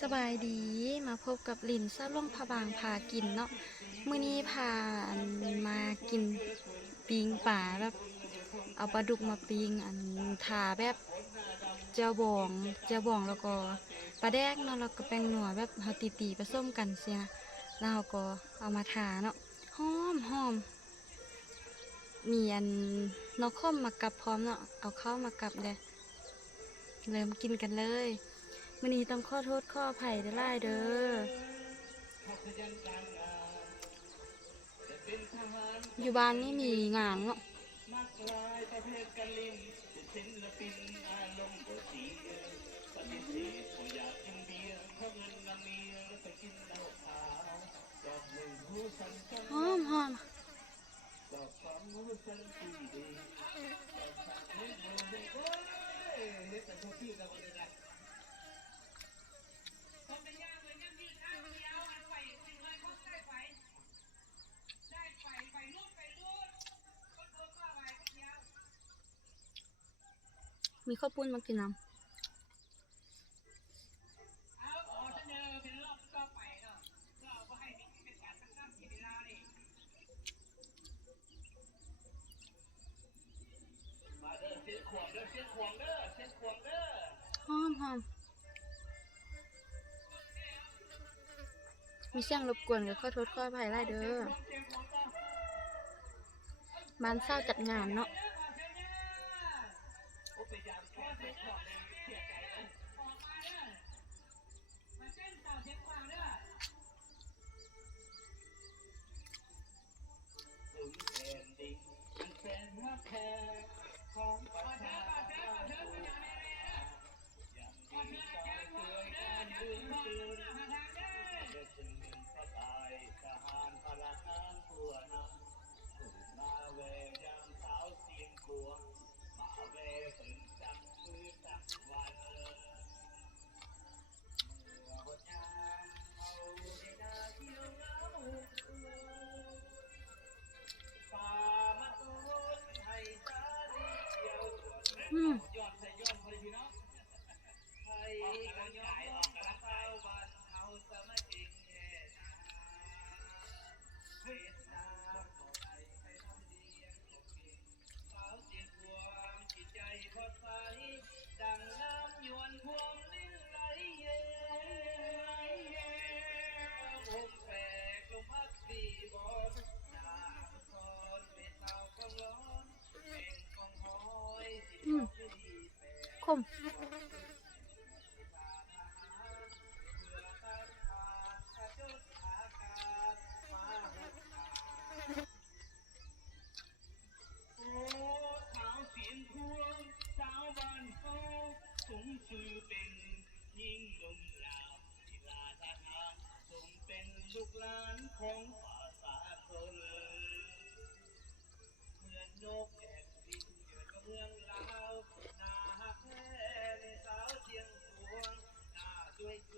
สบายดีมาพบกับลินซาล่องพะบางพากินเนาะมื้อนี้พามากินปิงป่าแบบเอาปลาดุกมาปิงถาแบบเจียวบองแล้วก็ปลาแดกเนาะแล้วก็แป้งนัวแบบเฮาตีๆผสมกันเสียนะแล้วเราก็เอามาทาเนาะหอมหอมมีนกข้อมมากับพร้อมเนาะเอาเข้ามากับเลยเริ่มกินกันเลยมื้อนี้ต้องขอโทษขออภัยหลายๆเด้ออยู่บ้านนี่มีงานเนาะหอมหอมมีข้าวปุ้นมากินน้ำหอมหอมมีเสียงรบกวนก็ขอโทษขออภัยหลายเด้อบ้านเศร้าจัดงานเนาะอืมอืมคม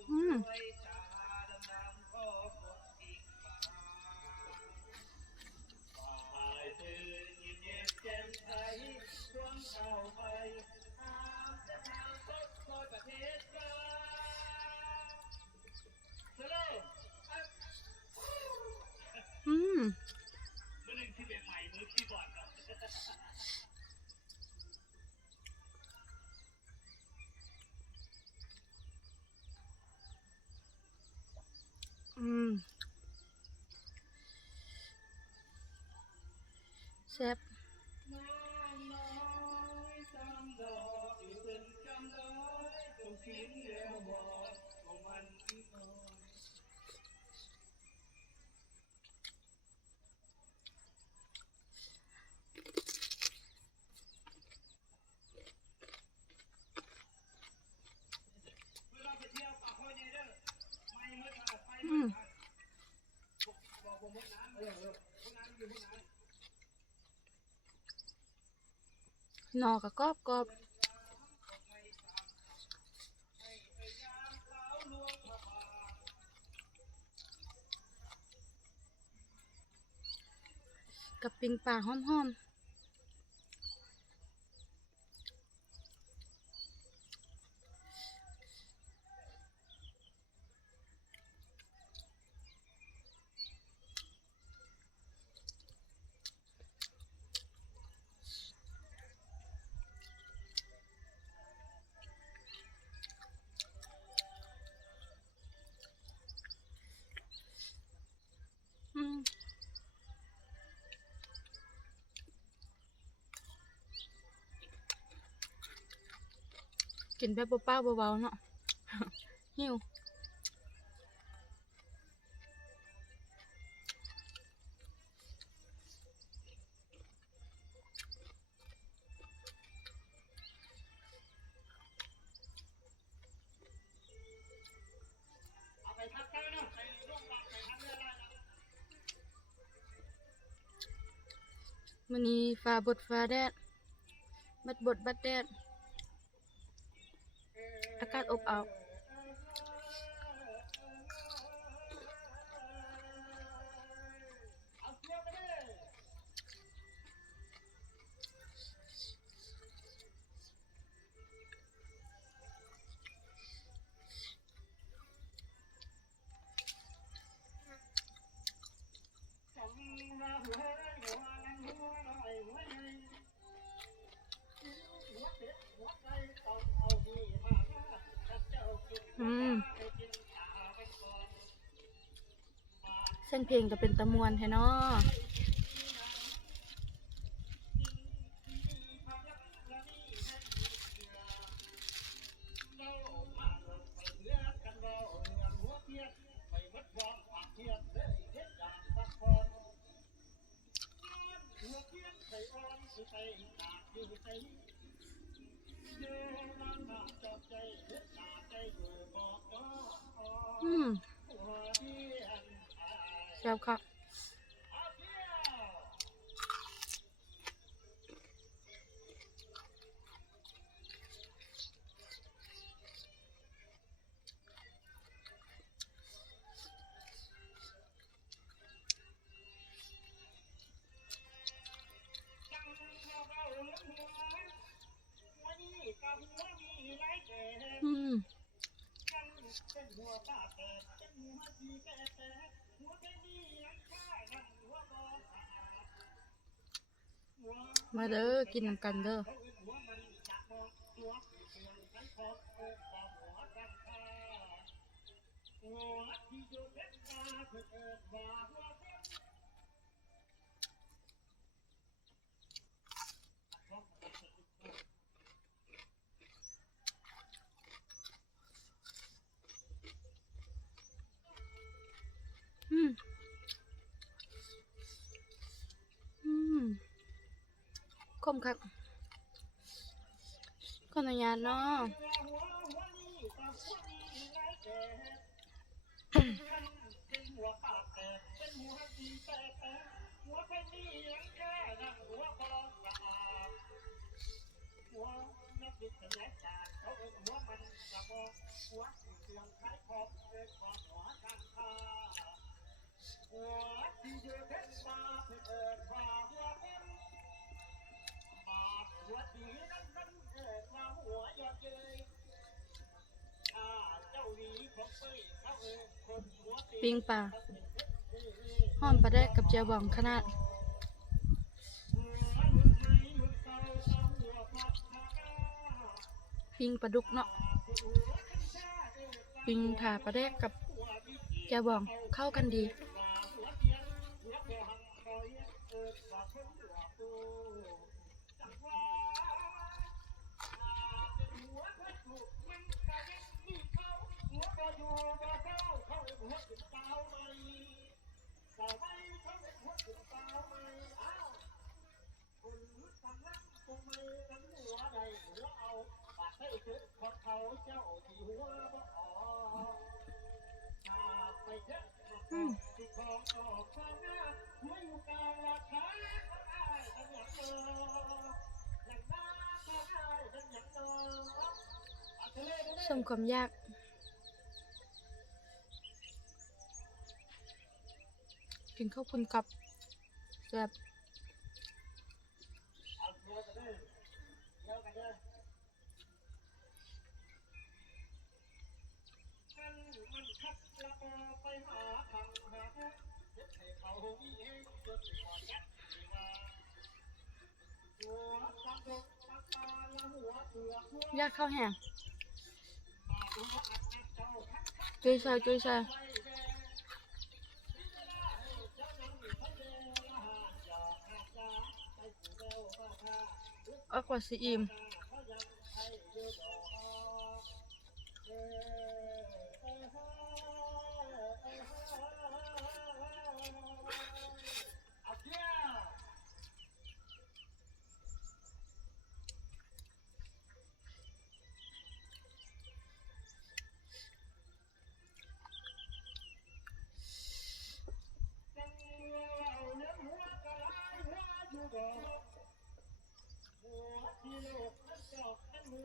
อืมอืมอืมแซ่บอืมหน่อกับกรอบกับปิงปลาหอม กินแบบเปล่าๆเบาๆเนาะ หิวมื้อนี้ฟ้าบดฟ้าแดดบัดบดบัดแดดอากาศอบอ้าวเส้นเพลงก็เป็นตะมวนแท้เนาะแซ่บครับมาเด้อกินน้ำกันเด้อคมครับขออนุญาตเนาะปิ้งปลาหอมปลาแดกกับเจียวบองขนาดปิ้งปลาดุกเนาะปิ้งถาปลาแดกกับเจียวบองเข้ากันดีสมความยากกินข้าวปุ้นกับแบบยากข้าวแห้งจุยใส่จุยใส่เอากว่าซีอิม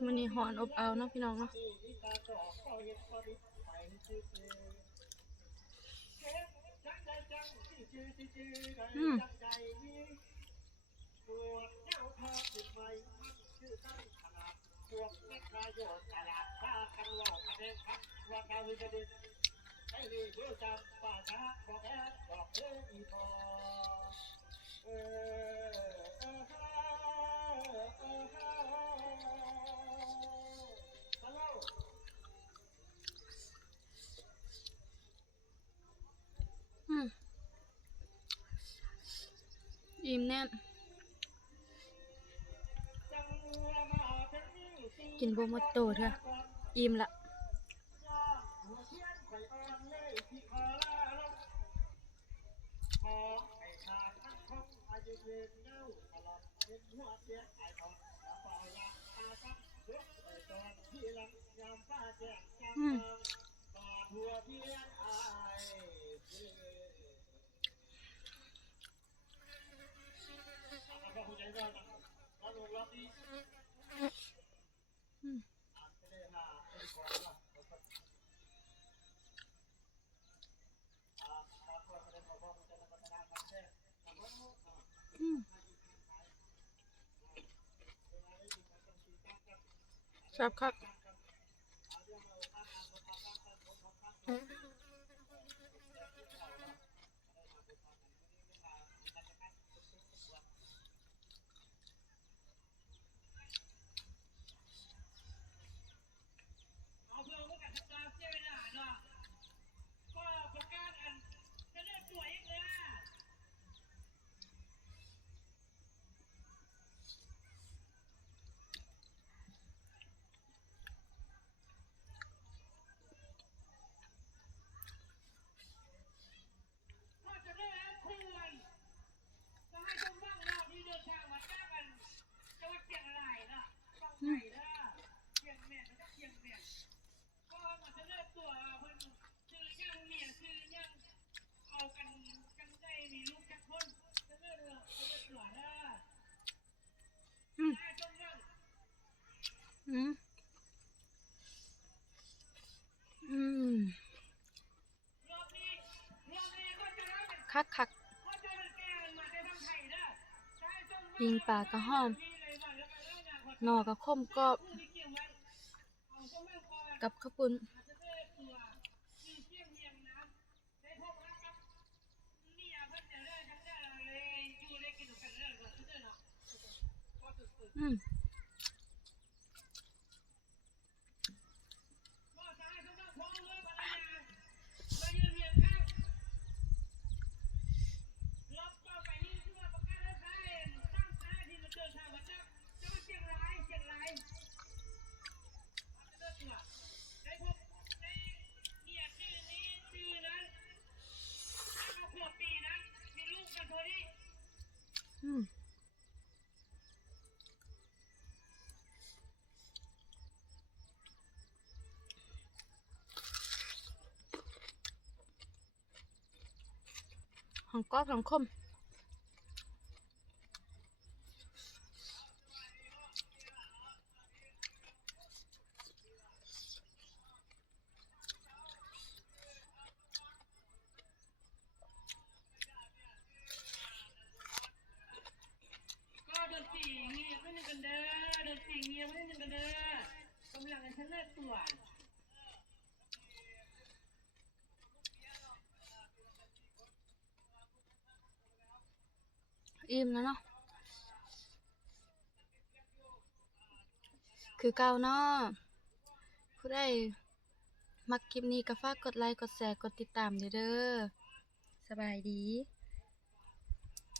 มันนี่หอนอบเอาวเนาะพี่น้องเนาะอืมอืมอิ่มแน่นกินโบมดโตเถอะอิ่มละอืมอืมอืมแซ่บคักอืมอืมอืมอืมคักคักยิงปลากระห้อมหน่อกระคมกรอบกับข้าวปุ้นอืมอืมของกรอบของคมอิ่มแล้วเนาะคือเก่าเนาะผู้ใดมักคลิปนี้ก็ฝากกดไลค์กดแชร์กดติดตามเด้อสบายดี